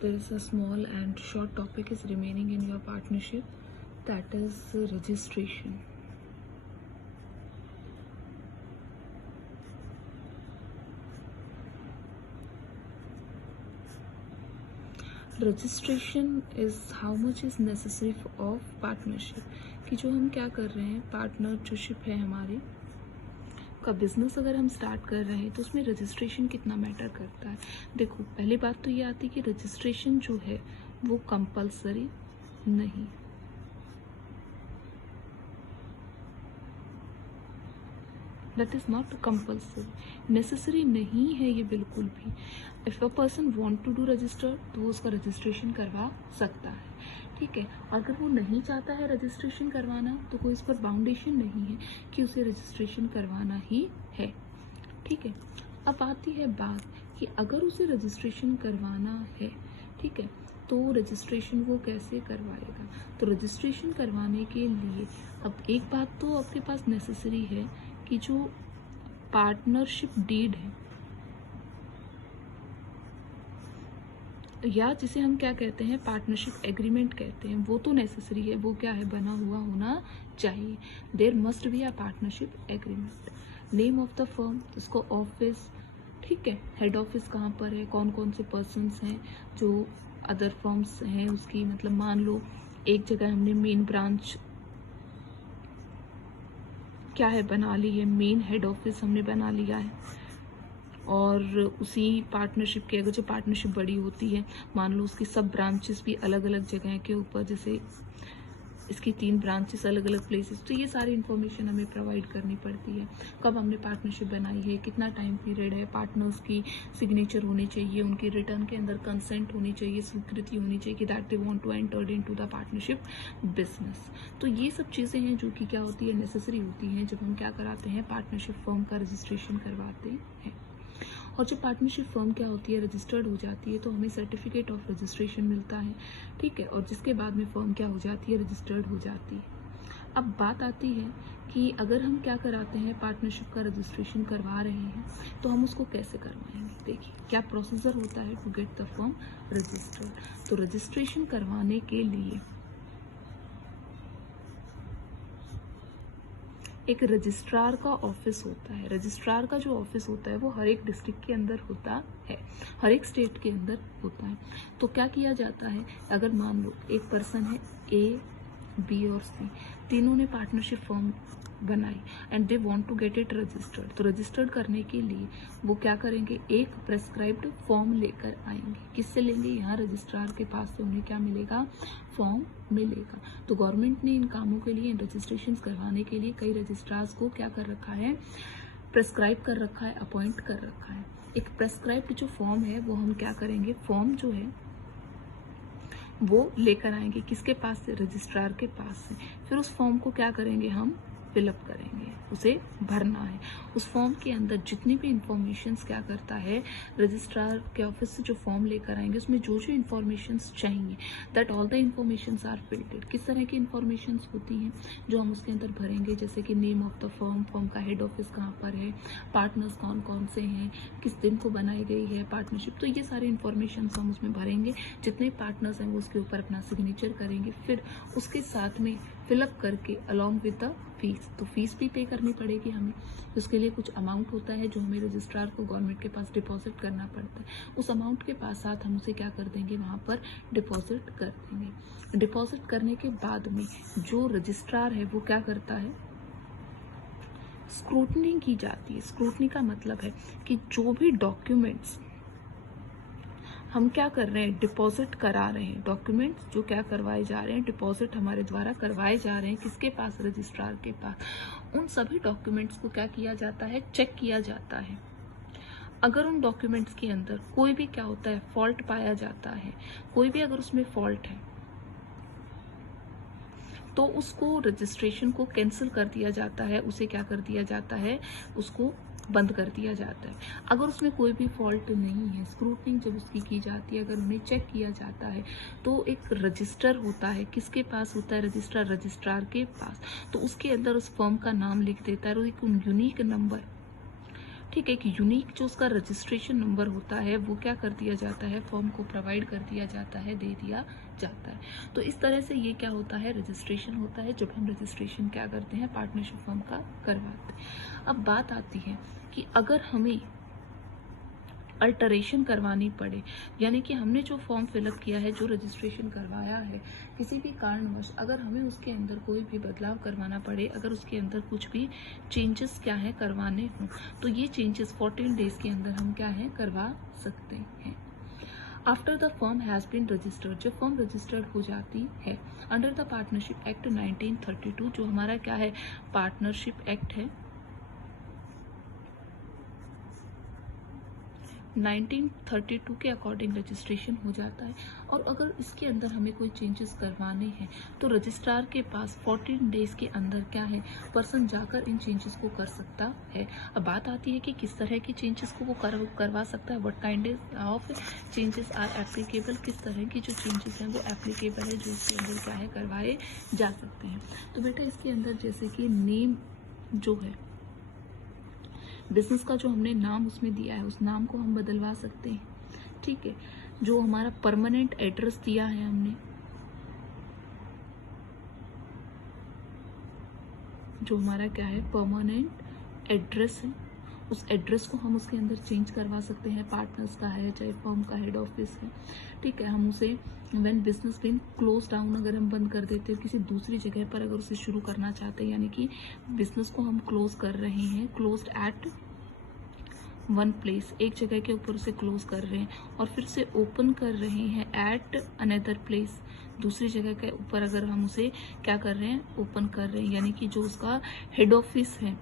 there is a small and short topic is remaining in your partnership, that is registration. Registration is how much is necessary of partnership, कि जो हम क्या कर रहे हैं, partnership है हमारी का बिज़नेस अगर हम स्टार्ट कर रहे हैं तो उसमें रजिस्ट्रेशन कितना मैटर करता है। देखो, पहली बात तो ये आती है कि रजिस्ट्रेशन जो है वो कंपलसरी नहीं, that is not compulsory, necessary नहीं है ये बिल्कुल भी। If a person want to do register तो वो उसका रजिस्ट्रेशन करवा सकता है, ठीक है। अगर वो नहीं चाहता है रजिस्ट्रेशन करवाना तो कोई इस पर बाउंडेशन नहीं है कि उसे रजिस्ट्रेशन करवाना ही है, ठीक है। अब आती है बात कि अगर उसे रजिस्ट्रेशन करवाना है, ठीक है, तो रजिस्ट्रेशन वो कैसे करवाएगा। तो रजिस्ट्रेशन करवाने के लिए अब एक बात तो आपके पास नेसेसरी है कि जो पार्टनरशिप डीड है, या जिसे हम क्या कहते हैं, पार्टनरशिप एग्रीमेंट कहते हैं, वो तो नेसेसरी है, वो क्या है, बना हुआ होना चाहिए। There must be a partnership agreement, name of the firm, उसको ऑफिस, ठीक है, हेड ऑफिस कहाँ पर है, कौन कौन से पर्सन्स हैं, जो अदर फर्म्स हैं उसकी, मतलब मान लो एक जगह हमने मेन ब्रांच क्या है बना ली है, मेन हेड ऑफिस हमने बना लिया है, और उसी पार्टनरशिप की अगर जो पार्टनरशिप बड़ी होती है, मान लो उसकी सब ब्रांचेस भी अलग अलग जगह के ऊपर, जैसे इसकी 3 ब्रांचेस अलग अलग प्लेसेस, तो ये सारी इन्फॉर्मेशन हमें प्रोवाइड करनी पड़ती है। कब हमने पार्टनरशिप बनाई है, कितना टाइम पीरियड है, पार्टनर्स की सिग्नेचर होनी चाहिए, उनकी रिटर्न के अंदर कंसेंट होनी चाहिए, स्वीकृति होनी चाहिए कि that they want to enter into the partnership business. तो ये सब चीज़ें हैं जो कि क्या होती है, नेसेसरी होती हैं जब हम क्या कराते हैं, पार्टनरशिप फर्म का रजिस्ट्रेशन करवाते हैं। और जब पार्टनरशिप फर्म क्या होती है, रजिस्टर्ड हो जाती है, तो हमें सर्टिफिकेट ऑफ रजिस्ट्रेशन मिलता है, ठीक है, और जिसके बाद में फर्म क्या हो जाती है, रजिस्टर्ड हो जाती है। अब बात आती है कि अगर हम क्या कराते हैं, पार्टनरशिप का रजिस्ट्रेशन करवा रहे हैं, तो हम उसको कैसे करवाएंगे। देखिए क्या प्रोसीजर होता है to get the firm registered. तो रजिस्ट्रेशन करवाने के लिए एक रजिस्ट्रार का ऑफिस होता है। रजिस्ट्रार का जो ऑफिस होता है वो हर एक डिस्ट्रिक्ट के अंदर होता है, हर एक स्टेट के अंदर होता है। तो क्या किया जाता है, अगर मान लो एक पर्सन है, ए, बी और सी, तीनों ने पार्टनरशिप फर्म बनाई and they want to get it registered, तो रजिस्टर्ड करने के लिए वो क्या करेंगे, एक प्रेस्क्राइब्ड फॉर्म लेकर आएंगे। किससे लेंगे, यहाँ रजिस्ट्रार के पास से उन्हें क्या मिलेगा, फॉर्म मिलेगा। तो गवर्नमेंट ने इन कामों के लिए, इन रजिस्ट्रेशन करवाने के लिए कई रजिस्ट्रार्स को क्या कर रखा है, प्रेस्क्राइब कर रखा है, अपॉइंट कर रखा है। एक प्रेस्क्राइब्ड जो फॉर्म है वो हम क्या करेंगे, फॉर्म जो है वो लेकर आएंगे, किसके पास से, रजिस्ट्रार के पास से। फिर उस फॉर्म को क्या करेंगे, हम फिलअप करेंगे, उसे भरना है। उस फॉर्म के अंदर जितनी भी इंफॉर्मेशंस क्या करता है, रजिस्ट्रार के ऑफिस से जो फॉर्म लेकर आएंगे उसमें जो जो इंफॉर्मेशंस चाहिए, that all the informations are filled. किस तरह की इंफॉर्मेशंस होती हैं जो हम उसके अंदर भरेंगे, जैसे कि name of the firm, firm का हेड ऑफिस कहाँ पर है, पार्टनर्स कौन कौन से हैं, किस दिन को बनाई गई है पार्टनरशिप, तो ये सारी इंफॉर्मेशंस हम उसमें भरेंगे। जितने पार्टनर्स हैं वो उसके ऊपर अपना सिग्नेचर करेंगे, फिर उसके साथ में फिलअप करके अलॉन्ग विद द फीस, तो फीस भी पे करनी पड़ेगी हमें। उसके लिए कुछ अमाउंट होता है जो हमें रजिस्ट्रार को गवर्नमेंट के पास डिपॉजिट करना पड़ता है। उस अमाउंट के पास साथ हम उसे क्या कर देंगे, वहाँ पर डिपॉजिट कर देंगे। डिपॉजिट करने के बाद में जो रजिस्ट्रार है वो क्या करता है, स्क्रूटनी की जाती है। स्क्रूटनी का मतलब है कि जो भी डॉक्यूमेंट्स हम क्या कर रहे हैं, डिपॉजिट करा रहे हैं, डॉक्यूमेंट्स जो क्या करवाए जा रहे हैं, डिपॉजिट हमारे द्वारा करवाए जा रहे हैं, किसके पास, रजिस्ट्रार के पास। उन सभी डॉक्यूमेंट्स को क्या किया जाता है, चेक किया जाता है। अगर उन डॉक्यूमेंट्स के अंदर कोई भी क्या होता है, फॉल्ट पाया जाता है, कोई भी अगर उसमें फॉल्ट है तो उसको रजिस्ट्रेशन को कैंसिल कर दिया जाता है, उसे क्या कर दिया जाता है, उसको बंद कर दिया जाता है। अगर उसमें कोई भी फॉल्ट नहीं है, स्क्रूटनी जब उसकी की जाती है, अगर उन्हें चेक किया जाता है, तो एक रजिस्टर होता है, किसके पास होता है, रजिस्ट्रार, रजिस्ट्रार के पास। तो उसके अंदर उस फर्म का नाम लिख देता है और एक यूनिक नंबर ठीक है, एक यूनिक जो उसका रजिस्ट्रेशन नंबर होता है वो क्या कर दिया जाता है, फर्म को प्रोवाइड कर दिया जाता है, दे दिया जाता है। तो इस तरह से ये क्या होता है, रजिस्ट्रेशन होता है जब हम रजिस्ट्रेशन क्या करते हैं, पार्टनरशिप फर्म का करवाते हैं। अब बात आती है कि अगर हमें अल्टरेशन करवानी पड़े, यानी कि हमने जो फॉर्म फिलअप किया है, जो रजिस्ट्रेशन करवाया है, किसी भी कारणवश अगर हमें उसके अंदर कोई भी बदलाव करवाना पड़े, अगर उसके अंदर कुछ भी चेंजेस क्या है करवाने हों, तो ये चेंजेस 14 डेज के अंदर हम क्या है करवा सकते हैं। After the firm has been registered, जब फर्म रजिस्टर्ड हो जाती है अंडर द पार्टनरशिप एक्ट 1932, जो हमारा क्या है पार्टनरशिप एक्ट है 1932 के अकॉर्डिंग रजिस्ट्रेशन हो जाता है। और अगर इसके अंदर हमें कोई चेंजेस करवाने हैं तो रजिस्ट्रार के पास 14 डेज के अंदर क्या है पर्सन जाकर इन चेंजेस को कर सकता है। अब बात आती है कि किस तरह की चेंजेस को वो करवा सकता है, what kind of changes are applicable, किस तरह की जो चेंजेस हैं वो एप्लीकेबल है, जो इसके अंदर क्या है करवाए जा सकते हैं। तो बेटा इसके अंदर जैसे कि नेम जो है बिजनेस का, जो हमने नाम उसमें दिया है उस नाम को हम बदलवा सकते हैं। ठीक है, जो हमारा परमानेंट एड्रेस दिया है हमने, जो हमारा क्या है परमानेंट एड्रेस है, उस एड्रेस को हम उसके अंदर चेंज करवा सकते हैं। पार्टनर्स का है चाहे फर्म का हेड ऑफिस है, ठीक है, हम उसे when business been close down अगर हम बंद कर देते हैं, किसी दूसरी जगह पर अगर उसे शुरू करना चाहते हैं, यानी कि बिजनेस को हम क्लोज कर रहे हैं, क्लोज्ड एट वन प्लेस, एक जगह के ऊपर उसे क्लोज कर रहे हैं और फिर से ओपन कर रहे हैं एट अनदर प्लेस, दूसरी जगह के ऊपर अगर हम उसे क्या कर रहे हैं ओपन कर रहे हैं, यानी कि जो उसका हेड ऑफिस है,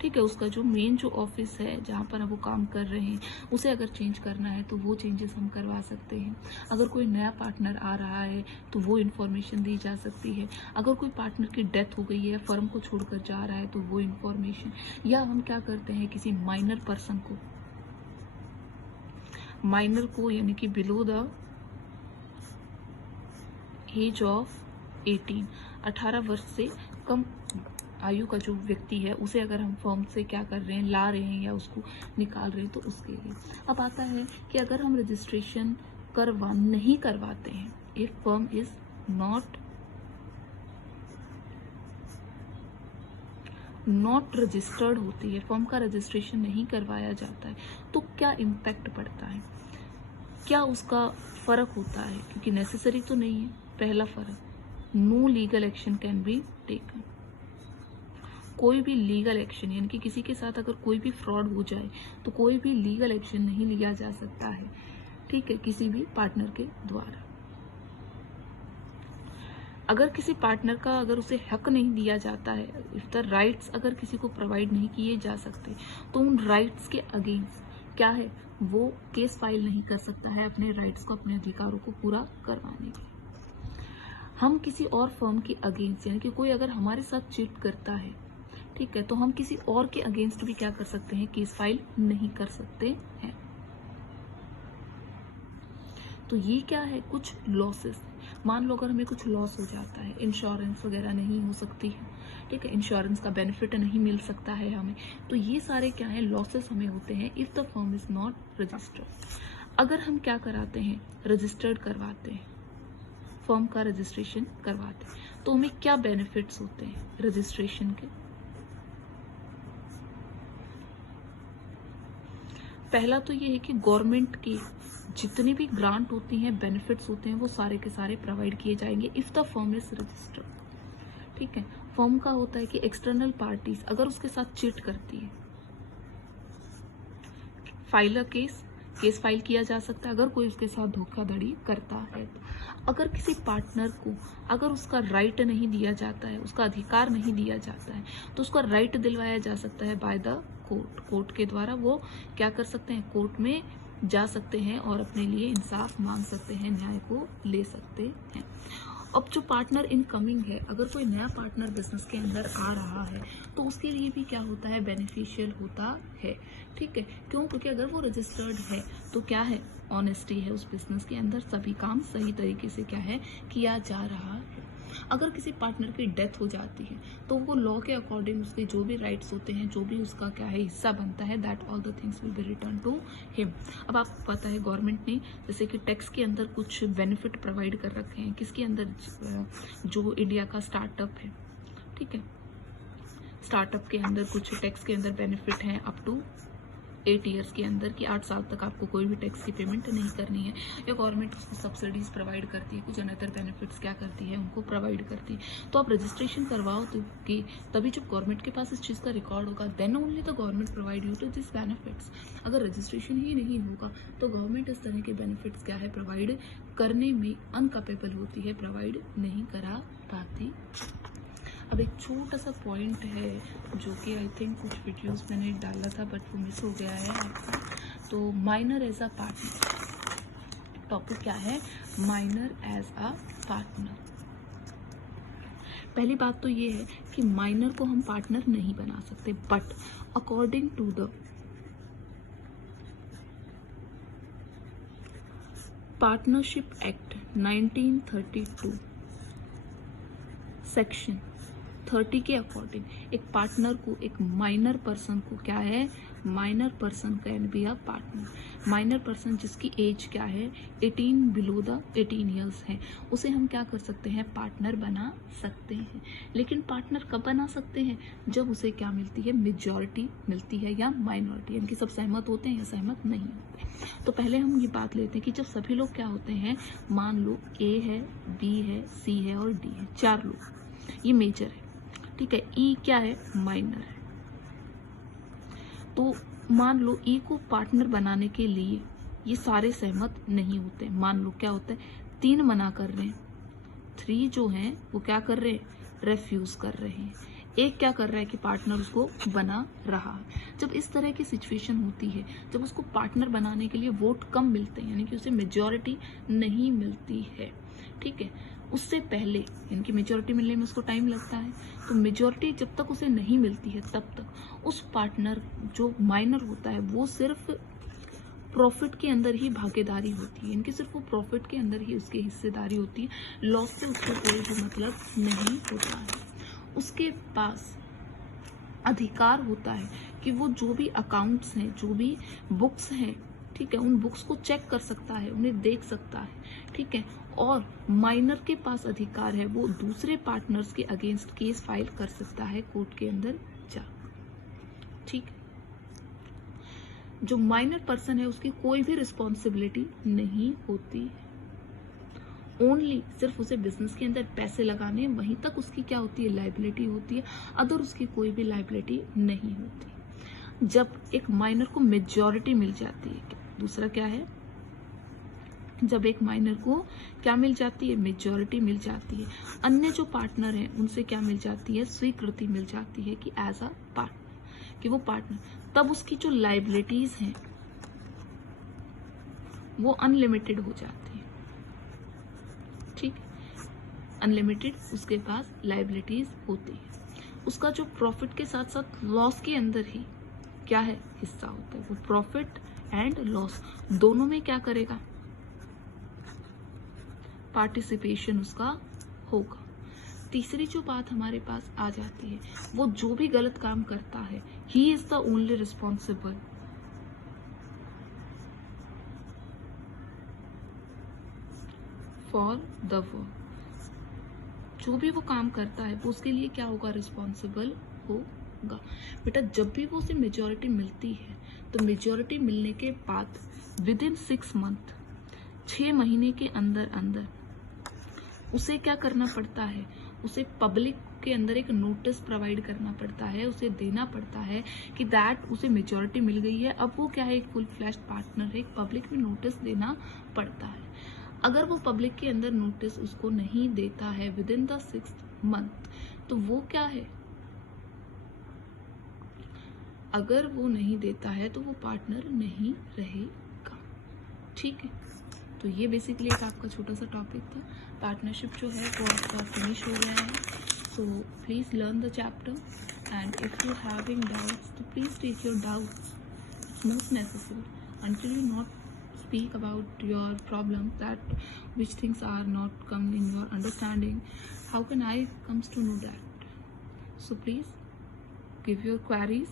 ठीक है, उसका जो मेन जो ऑफिस है जहाँ पर वो काम कर रहे हैं उसे अगर चेंज करना है तो वो चेंजेस हम करवा सकते हैं। अगर कोई नया पार्टनर आ रहा है तो वो इन्फॉर्मेशन दी जा सकती है। अगर कोई पार्टनर की डेथ हो गई है, फर्म को छोड़कर जा रहा है, तो वो इन्फॉर्मेशन, या हम क्या करते हैं किसी माइनर पर्सन को, माइनर को यानी कि बिलो द एज ऑफ 18 वर्ष से कम आयु का जो व्यक्ति है उसे अगर हम फर्म से क्या कर रहे हैं ला रहे हैं या उसको निकाल रहे हैं तो उसके लिए। अब आता है कि अगर हम रजिस्ट्रेशन नहीं करवाते हैं, if firm is not registered होती है, फर्म का रजिस्ट्रेशन नहीं करवाया जाता है, तो क्या इम्पैक्ट पड़ता है, क्या उसका फर्क होता है, क्योंकि नेसेसरी तो नहीं है। पहला फर्क, no legal action can be taken, कोई भी लीगल एक्शन यानी कि किसी के साथ अगर कोई भी फ्रॉड हो जाए तो कोई भी लीगल एक्शन नहीं लिया जा सकता है, ठीक है, किसी भी पार्टनर के द्वारा। अगर किसी पार्टनर का अगर उसे हक नहीं दिया जाता है, इफ द राइट्स अगर किसी को प्रोवाइड नहीं किए जा सकते, तो उन राइट्स के अगेंस्ट क्या है वो केस फाइल नहीं कर सकता है अपने राइट्स को, अपने अधिकारों को पूरा करवाने के। हम किसी और फर्म के अगेंस्ट यानी कि कोई अगर हमारे साथ चीट करता है, ठीक है, तो हम किसी और के अगेंस्ट भी क्या कर सकते हैं केस फाइल नहीं कर सकते हैं। तो ये क्या है कुछ लॉसेस, मान लो अगर हमें कुछ लॉस हो जाता है, इंश्योरेंस वगैरह नहीं हो सकती है, ठीक है, इंश्योरेंस का बेनिफिट नहीं मिल सकता है हमें, तो ये सारे क्या है लॉसेस हमें होते हैं if the firm is not registered. अगर हम क्या कराते हैं रजिस्टर्ड करवाते हैं, फर्म का रजिस्ट्रेशन करवाते हैं, तो हमें क्या बेनिफिट्स होते हैं रजिस्ट्रेशन के। पहला तो ये है कि गवर्नमेंट की जितनी भी ग्रांट होती हैं, बेनिफिट्स होते हैं, वो सारे के सारे प्रोवाइड किए जाएंगे if the firm is registered, ठीक है। फर्म का होता है कि एक्सटर्नल पार्टीज अगर उसके साथ चीट करती है, फाइल केस फाइल किया जा सकता है अगर कोई उसके साथ धोखाधड़ी करता है। अगर किसी पार्टनर को अगर उसका राइट नहीं दिया जाता है, उसका अधिकार नहीं दिया जाता है, तो उसका राइट दिलवाया जा सकता है बाय द कोर्ट के द्वारा। वो क्या कर सकते हैं कोर्ट में जा सकते हैं और अपने लिए इंसाफ मांग सकते हैं, न्याय को ले सकते हैं। अब जो पार्टनर इनकमिंग है, अगर कोई नया पार्टनर बिजनेस के अंदर आ रहा है तो उसके लिए भी क्या होता है बेनिफिशियल होता है, ठीक है। क्यों? क्योंकि अगर वो रजिस्टर्ड है तो क्या है ऑनेस्टी है उस बिजनेस के अंदर, सभी काम सही तरीके से क्या है किया जा रहा है। अगर किसी पार्टनर की डेथ हो जाती है तो वो लॉ के अकॉर्डिंग उसके जो भी राइट्स होते हैं, जो भी उसका क्या है हिस्सा बनता है, that all the things will be return to him. अब आपको पता है गवर्नमेंट ने जैसे कि टैक्स के अंदर कुछ बेनिफिट प्रोवाइड कर रखे हैं, किसके अंदर, जो इंडिया का स्टार्टअप है, ठीक है, स्टार्टअप के अंदर कुछ टैक्स के अंदर बेनिफिट हैं अप टू 8 ईयर्स के अंदर, कि 8 साल तक आपको कोई भी टैक्स की पेमेंट नहीं करनी है, या गवर्नमेंट उसको सब्सिडीज प्रोवाइड करती है, कुछ अनदर बेनिफिट्स क्या करती है उनको प्रोवाइड करती है। तो आप रजिस्ट्रेशन करवाओ तो कि तभी जब गवर्नमेंट के पास इस चीज़ का रिकॉर्ड होगा, then only the government provide you to this benefits. अगर रजिस्ट्रेशन ही नहीं होगा तो गवर्नमेंट इस तरह के बेनिफिट्स क्या है प्रोवाइड करने में अनकैपेबल होती है, प्रोवाइड नहीं करा पाती। अब एक छोटा सा पॉइंट है जो कि आई थिंक कुछ वीडियोस मैंने डाला था बट वो मिस हो गया है आपका, तो minor as a partner. Topic क्या है, माइनर एज अ पार्टनर। पहली बात तो ये है कि माइनर को हम पार्टनर नहीं बना सकते, but according to the partnership act 1932 section 30 के अकॉर्डिंग एक पार्टनर को, एक माइनर पर्सन को क्या है, minor person can be a partner. Minor person जिसकी एज क्या है 18 बिलो द 18 ईयर्स है, उसे हम क्या कर सकते हैं, पार्टनर बना सकते हैं। लेकिन पार्टनर कब बना सकते हैं, जब उसे क्या मिलती है, मेजॉरिटी मिलती है या माइनॉरिटी, यानी कि सब सहमत होते हैं या सहमत नहीं होते। तो पहले हम ये बात लेते हैं कि जब सभी लोग क्या होते हैं, मान लो ए है, बी है, सी है और डी है, 4 लोग, ये मेजर है, ठीक है, ई क्या है, माइनर है। तो मान लो ई को पार्टनर बनाने के लिए ये सारे सहमत नहीं होते, मान लो क्या होता है, 3 मना कर रहे हैं, 3 जो हैं वो क्या कर रहे हैं, रेफ्यूज कर रहे हैं, एक क्या कर रहा है कि पार्टनर उसको बना रहा है। जब इस तरह की सिचुएशन होती है, जब उसको पार्टनर बनाने के लिए वोट कम मिलते हैं, यानी कि उसे मेजॉरिटी नहीं मिलती है, ठीक है, उससे पहले यानी कि मेजॉरिटी मिलने में उसको टाइम लगता है, तो मेजॉरिटी जब तक उसे नहीं मिलती है तब तक उस पार्टनर जो माइनर होता है वो सिर्फ प्रॉफिट के अंदर ही भागीदारी होती है, इनकी सिर्फ वो प्रॉफिट के अंदर ही उसकी हिस्सेदारी होती है, लॉस से उसको कोई भी मतलब नहीं होता है। उसके पास अधिकार होता है कि वो जो भी अकाउंट्स हैं, जो भी बुक्स हैं, ठीक है, उन बुक्स को चेक कर सकता है, उन्हें देख सकता है, ठीक है, और माइनर के पास अधिकार है वो दूसरे पार्टनर्स के अगेंस्ट केस फाइल कर सकता है कोर्ट के अंदर जा, ठीक है। जो माइनर पर्सन है उसकी कोई भी रिस्पॉन्सिबिलिटी नहीं होती है, ओनली सिर्फ उसे बिजनेस के अंदर पैसे लगाने, वहीं तक उसकी क्या होती है, लाइबिलिटी होती है, अदर उसकी कोई भी लाइबिलिटी नहीं होती। जब एक माइनर को मेजॉरिटी मिल जाती है, दूसरा क्या है, जब एक माइनर को क्या मिल जाती है, मेजॉरिटी मिल जाती है, अन्य जो पार्टनर हैं उनसे क्या मिल जाती है, स्वीकृति मिल जाती है कि एज अ पार्टनर, कि वो पार्टनर, तब उसकी जो लाइबिलिटीज हैं वो अनलिमिटेड हो जाती है, ठीक है, अनलिमिटेड उसके पास लाइबिलिटीज होती है। उसका जो प्रॉफिट के साथ साथ लॉस के अंदर ही क्या है, हिस्सा होता है, वो प्रॉफिट एंड लॉस दोनों में क्या करेगा, पार्टिसिपेशन उसका होगा। तीसरी जो बात हमारे पास आ जाती है, वो जो भी गलत काम करता है, he is the only responsible for the work. जो भी वो काम करता है वो उसके लिए क्या होगा, रिस्पॉन्सिबल होगा। बेटा जब भी वो उसे मेजॉरिटी मिलती है तो मेजॉरिटी मिलने के बाद विद इन 6 मंथ, 6 महीने के अंदर अंदर उसे क्या करना पड़ता है, उसे पब्लिक के अंदर एक नोटिस प्रोवाइड करना पड़ता है, उसे देना पड़ता है कि दैट उसे मेजॉरिटी मिल गई है, अब वो क्या है, एक फुल फ्लैश्ड पार्टनर है, एक पब्लिक में नोटिस देना पड़ता है। अगर वो पब्लिक के अंदर नोटिस उसको नहीं देता है with in the 6th month, तो वो क्या है, अगर वो नहीं देता है तो वो पार्टनर नहीं रहेगा, ठीक है। तो ये बेसिकली एक आपका छोटा सा टॉपिक था। पार्टनरशिप जो है वो आपका फिनिश हो गया है, so please learn the chapter and if you having doubts तो please take your doubts, it's not necessary until you not speak about your problem, that which things are not come in your understanding, how can I comes to know that? So please give your queries